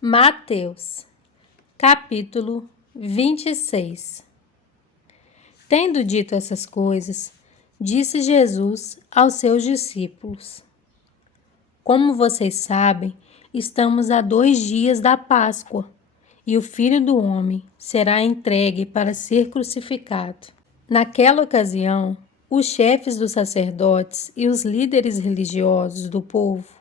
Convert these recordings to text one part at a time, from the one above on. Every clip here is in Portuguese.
Mateus, capítulo 26. Tendo dito essas coisas, disse Jesus aos seus discípulos: Como vocês sabem, estamos a 2 dias da Páscoa, e o Filho do Homem será entregue para ser crucificado. Naquela ocasião, os chefes dos sacerdotes e os líderes religiosos do povo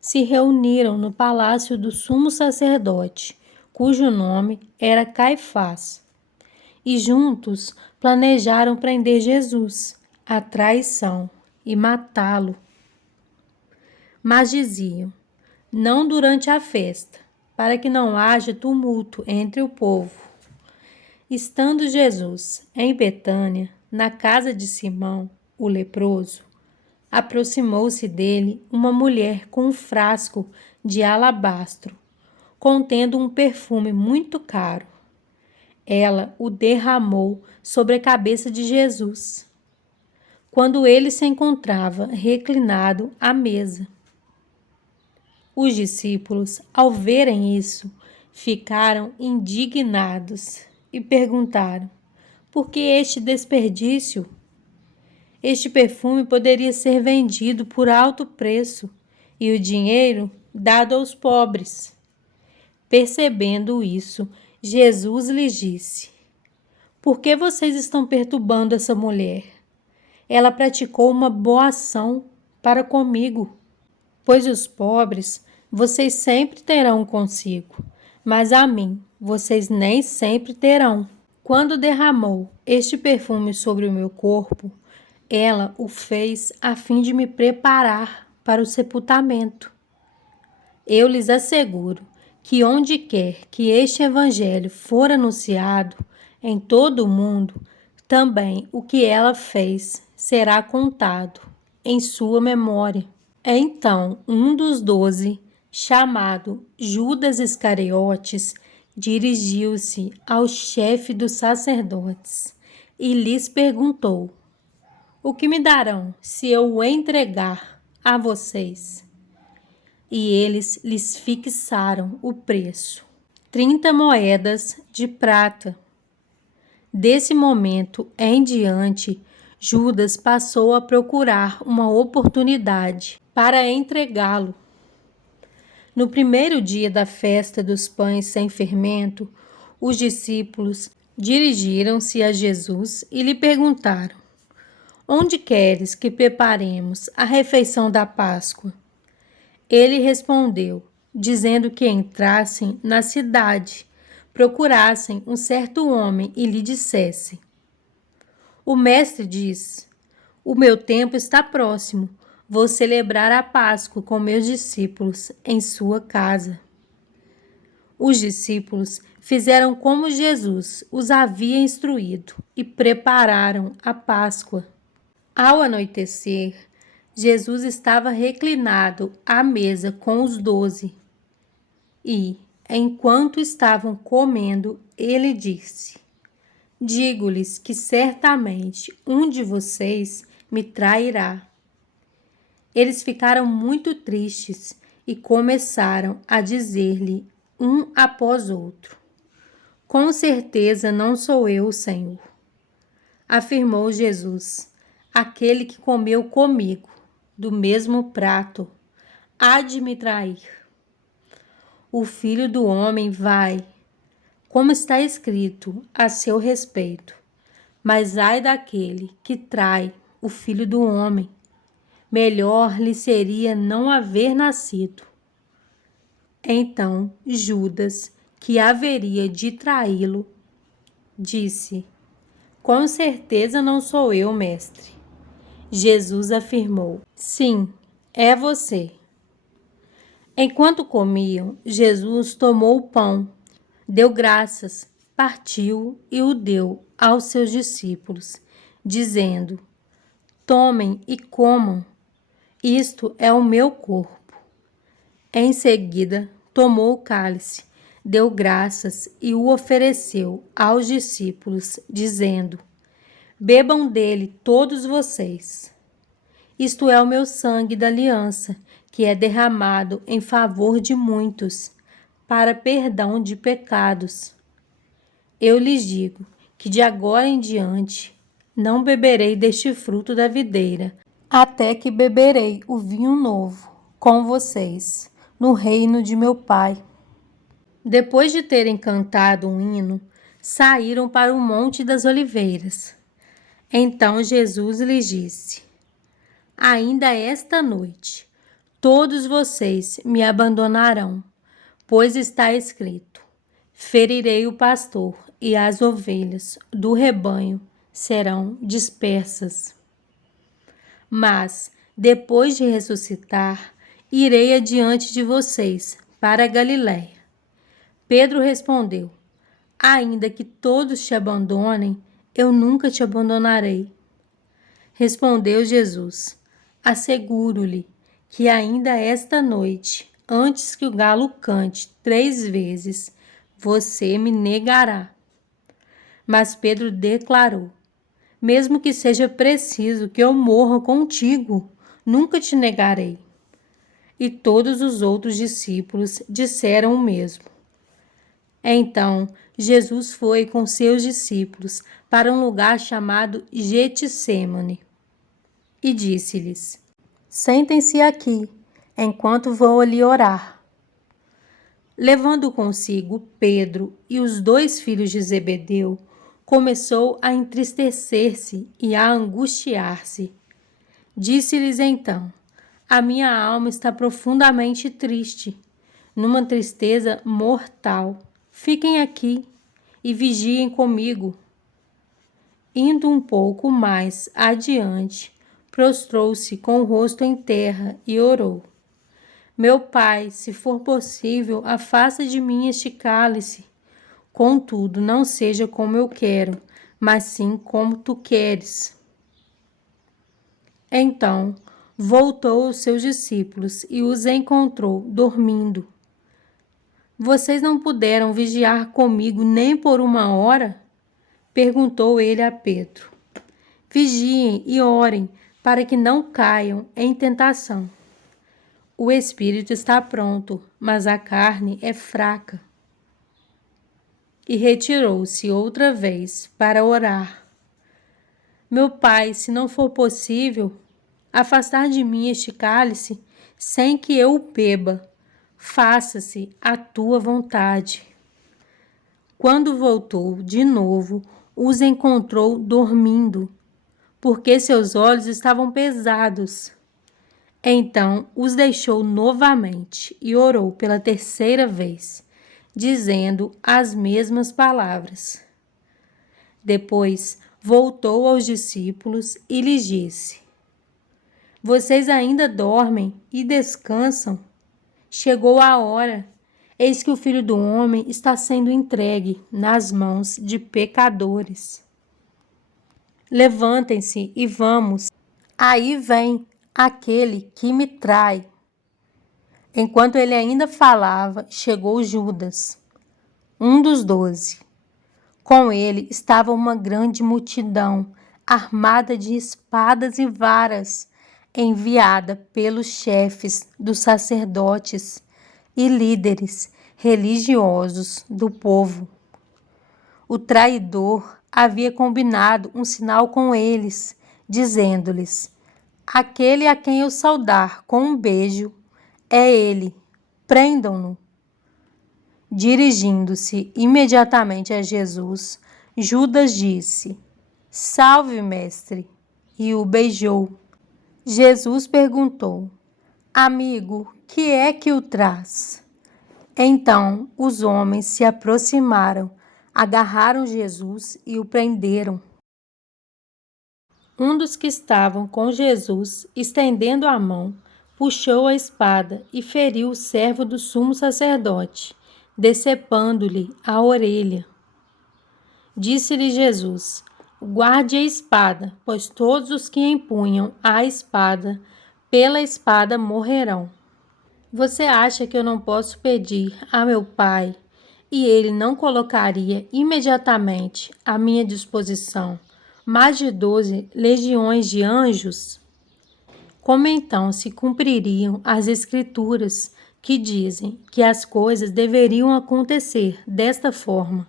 se reuniram no palácio do sumo sacerdote, cujo nome era Caifás, e juntos planejaram prender Jesus à traição e matá-lo. Mas diziam: não durante a festa, para que não haja tumulto entre o povo. Estando Jesus em Betânia, na casa de Simão, o leproso, aproximou-se dele uma mulher com um frasco de alabastro, contendo um perfume muito caro. Ela o derramou sobre a cabeça de Jesus, quando ele se encontrava reclinado à mesa. Os discípulos, ao verem isso, ficaram indignados e perguntaram: por que este desperdício? Este perfume poderia ser vendido por alto preço e o dinheiro dado aos pobres. Percebendo isso, Jesus lhes disse: por que vocês estão perturbando essa mulher? Ela praticou uma boa ação para comigo, pois os pobres vocês sempre terão consigo, mas a mim vocês nem sempre terão. Quando derramou este perfume sobre o meu corpo, ela o fez a fim de me preparar para o sepultamento. Eu lhes asseguro que onde quer que este evangelho for anunciado em todo o mundo, também o que ela fez será contado em sua memória. Então, um dos 12, chamado Judas Iscariotes, dirigiu-se ao chefe dos sacerdotes e lhes perguntou: o que me darão se eu o entregar a vocês? E eles lhes fixaram o preço: 30 moedas de prata. Desse momento em diante, Judas passou a procurar uma oportunidade para entregá-lo. No primeiro dia da festa dos pães sem fermento, os discípulos dirigiram-se a Jesus e lhe perguntaram: onde queres que preparemos a refeição da Páscoa? Ele respondeu, dizendo que entrassem na cidade, procurassem um certo homem e lhe dissessem: o mestre diz: o meu tempo está próximo, vou celebrar a Páscoa com meus discípulos em sua casa. Os discípulos fizeram como Jesus os havia instruído e prepararam a Páscoa. Ao anoitecer, Jesus estava reclinado à mesa com os 12 e, enquanto estavam comendo, ele disse: digo-lhes que certamente um de vocês me trairá. Eles ficaram muito tristes e começaram a dizer-lhe um após outro: com certeza não sou eu, Senhor. Afirmou Jesus: aquele que comeu comigo do mesmo prato há de me trair. O Filho do Homem vai, como está escrito a seu respeito, mas ai daquele que trai o Filho do Homem. Melhor lhe seria não haver nascido. Então Judas, que haveria de traí-lo, disse: com certeza não sou eu, mestre. Jesus afirmou: sim, é você. Enquanto comiam, Jesus tomou o pão, deu graças, partiu e o deu aos seus discípulos, dizendo: tomem e comam, isto é o meu corpo. Em seguida, tomou o cálice, deu graças e o ofereceu aos discípulos, dizendo: bebam dele todos vocês. Isto é o meu sangue da aliança, que é derramado em favor de muitos, para perdão de pecados. Eu lhes digo que de agora em diante não beberei deste fruto da videira, até que beberei o vinho novo com vocês no reino de meu Pai. Depois de terem cantado um hino, saíram para o Monte das Oliveiras. Então Jesus lhes disse: Ainda esta noite, todos vocês me abandonarão, pois está escrito: ferirei o pastor e as ovelhas do rebanho serão dispersas. Mas, depois de ressuscitar, irei adiante de vocês para a Galiléia. Pedro respondeu: Ainda que todos te abandonem, eu nunca te abandonarei. Respondeu Jesus: Asseguro-lhe que ainda esta noite, antes que o galo cante 3 vezes, você me negará. Mas Pedro declarou: Mesmo que seja preciso que eu morra contigo, nunca te negarei. E todos os outros discípulos disseram o mesmo. Então, Jesus foi com seus discípulos para um lugar chamado Getsêmani e disse-lhes: Sentem-se aqui, enquanto vou ali orar. Levando consigo Pedro e os 2 filhos de Zebedeu, começou a entristecer-se e a angustiar-se. Disse-lhes então: A minha alma está profundamente triste, numa tristeza mortal. Fiquem aqui e vigiem comigo. Indo um pouco mais adiante, prostrou-se com o rosto em terra e orou: Meu Pai, se for possível, afasta de mim este cálice. Contudo, não seja como eu quero, mas sim como tu queres. Então, voltou aos seus discípulos e os encontrou dormindo. Vocês não puderam vigiar comigo nem por 1 hora? Perguntou ele a Pedro. Vigiem e orem, para que não caiam em tentação. O espírito está pronto, mas a carne é fraca. E retirou-se outra vez para orar. Meu Pai, se não for possível, afastar de mim este cálice sem que eu o beba, faça-se a tua vontade. Quando voltou de novo, os encontrou dormindo, porque seus olhos estavam pesados. Então os deixou novamente e orou pela 3ª vez, dizendo as mesmas palavras. Depois voltou aos discípulos e lhes disse: Vocês ainda dormem e descansam? Chegou a hora. Eis que o Filho do Homem está sendo entregue nas mãos de pecadores. Levantem-se e vamos. Aí vem aquele que me trai. Enquanto ele ainda falava, chegou Judas, um dos 12. Com ele estava uma grande multidão, armada de espadas e varas, enviada pelos chefes dos sacerdotes e líderes religiosos do povo. O traidor havia combinado um sinal com eles, dizendo-lhes: Aquele a quem eu saudar com um beijo é ele, prendam-no. Dirigindo-se imediatamente a Jesus, Judas disse: Salve, mestre, e o beijou. Jesus perguntou: Amigo, que é que o traz? Então os homens se aproximaram, agarraram Jesus e o prenderam. Um dos que estavam com Jesus, estendendo a mão, puxou a espada e feriu o servo do sumo sacerdote, decepando-lhe a orelha. Disse-lhe Jesus: Guarde a espada, pois todos os que empunham a espada, pela espada morrerão. Você acha que eu não posso pedir a meu Pai e ele não colocaria imediatamente à minha disposição mais de 12 legiões de anjos? Como então se cumpririam as escrituras que dizem que as coisas deveriam acontecer desta forma.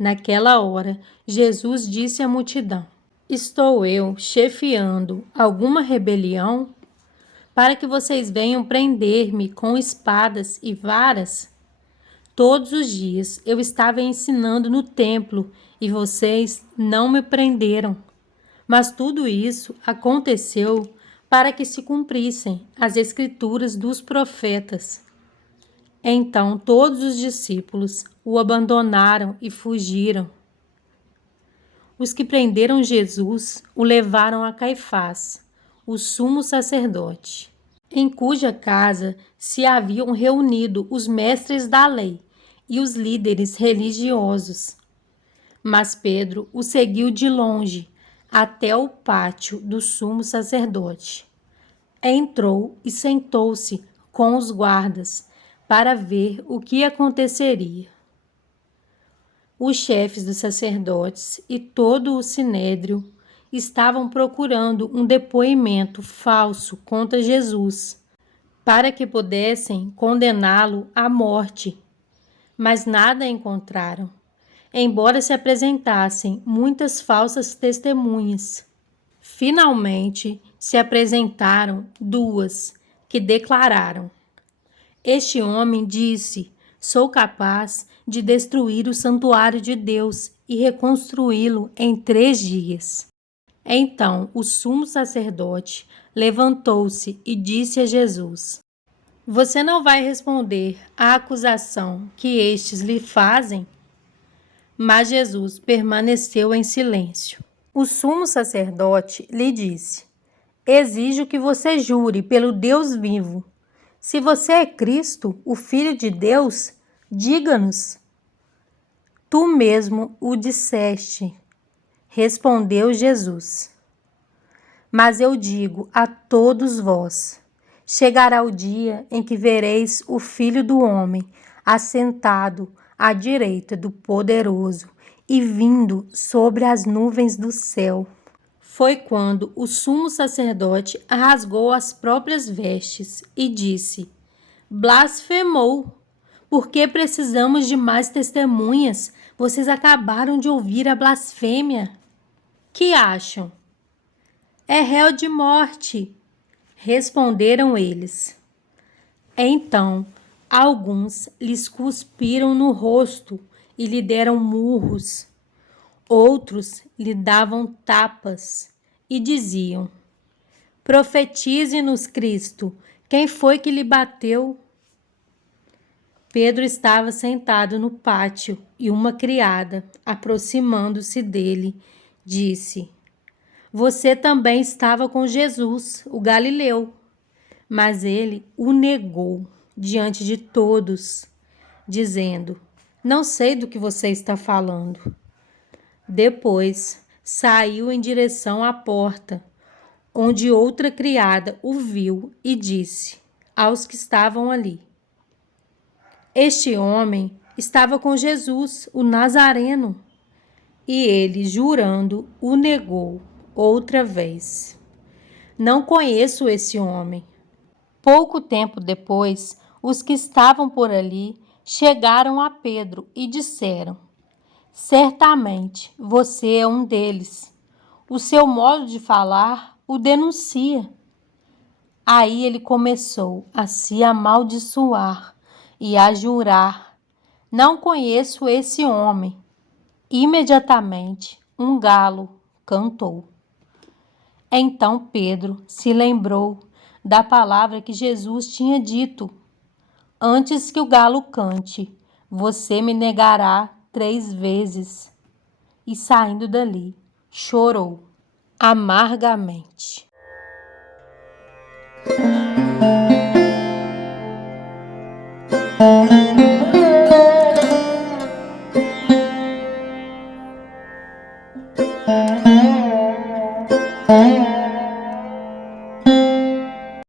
Naquela hora, Jesus disse à multidão: Estou eu chefiando alguma rebelião para que vocês venham prender-me com espadas e varas? Todos os dias eu estava ensinando no templo e vocês não me prenderam. Mas tudo isso aconteceu para que se cumprissem as escrituras dos profetas. Então todos os discípulos o abandonaram e fugiram. Os que prenderam Jesus o levaram a Caifás, o sumo sacerdote, em cuja casa se haviam reunido os mestres da lei e os líderes religiosos. Mas Pedro o seguiu de longe até o pátio do sumo sacerdote. Entrou e sentou-se com os guardas para ver o que aconteceria. Os chefes dos sacerdotes e todo o sinédrio estavam procurando um depoimento falso contra Jesus, para que pudessem condená-lo à morte, mas nada encontraram, embora se apresentassem muitas falsas testemunhas. Finalmente se apresentaram duas que declararam: Este homem disse: Sou capaz de destruir o santuário de Deus e reconstruí-lo em 3 dias. Então o sumo sacerdote levantou-se e disse a Jesus: Você não vai responder à acusação que estes lhe fazem? Mas Jesus permaneceu em silêncio. O sumo sacerdote lhe disse: Exijo que você jure pelo Deus vivo. Se você é Cristo, o Filho de Deus, diga-nos. Tu mesmo o disseste, respondeu Jesus. Mas eu digo a todos vós: chegará o dia em que vereis o Filho do Homem assentado à direita do Poderoso e vindo sobre as nuvens do céu. Foi quando o sumo sacerdote rasgou as próprias vestes e disse: Blasfemou! Por que precisamos de mais testemunhas? Vocês acabaram de ouvir a blasfêmia. Que acham? É réu de morte, responderam eles. Então, alguns lhes cuspiram no rosto e lhe deram murros. Outros lhe davam tapas e diziam: Profetize-nos, Cristo, quem foi que lhe bateu? Pedro estava sentado no pátio e uma criada, aproximando-se dele, disse: Você também estava com Jesus, o Galileu. Mas ele o negou diante de todos, dizendo: Não sei do que você está falando. Depois saiu em direção à porta, onde outra criada o viu e disse aos que estavam ali: Este homem estava com Jesus, o Nazareno. E ele, jurando, o negou outra vez: Não conheço esse homem. Pouco tempo depois, os que estavam por ali chegaram a Pedro e disseram: Certamente você é um deles. O seu modo de falar o denuncia. Aí ele começou a se amaldiçoar e a jurar: Não conheço esse homem. Imediatamente um galo cantou. Então Pedro se lembrou da palavra que Jesus tinha dito: Antes que o galo cante, você me negará 3 vezes. E saindo dali, chorou amargamente.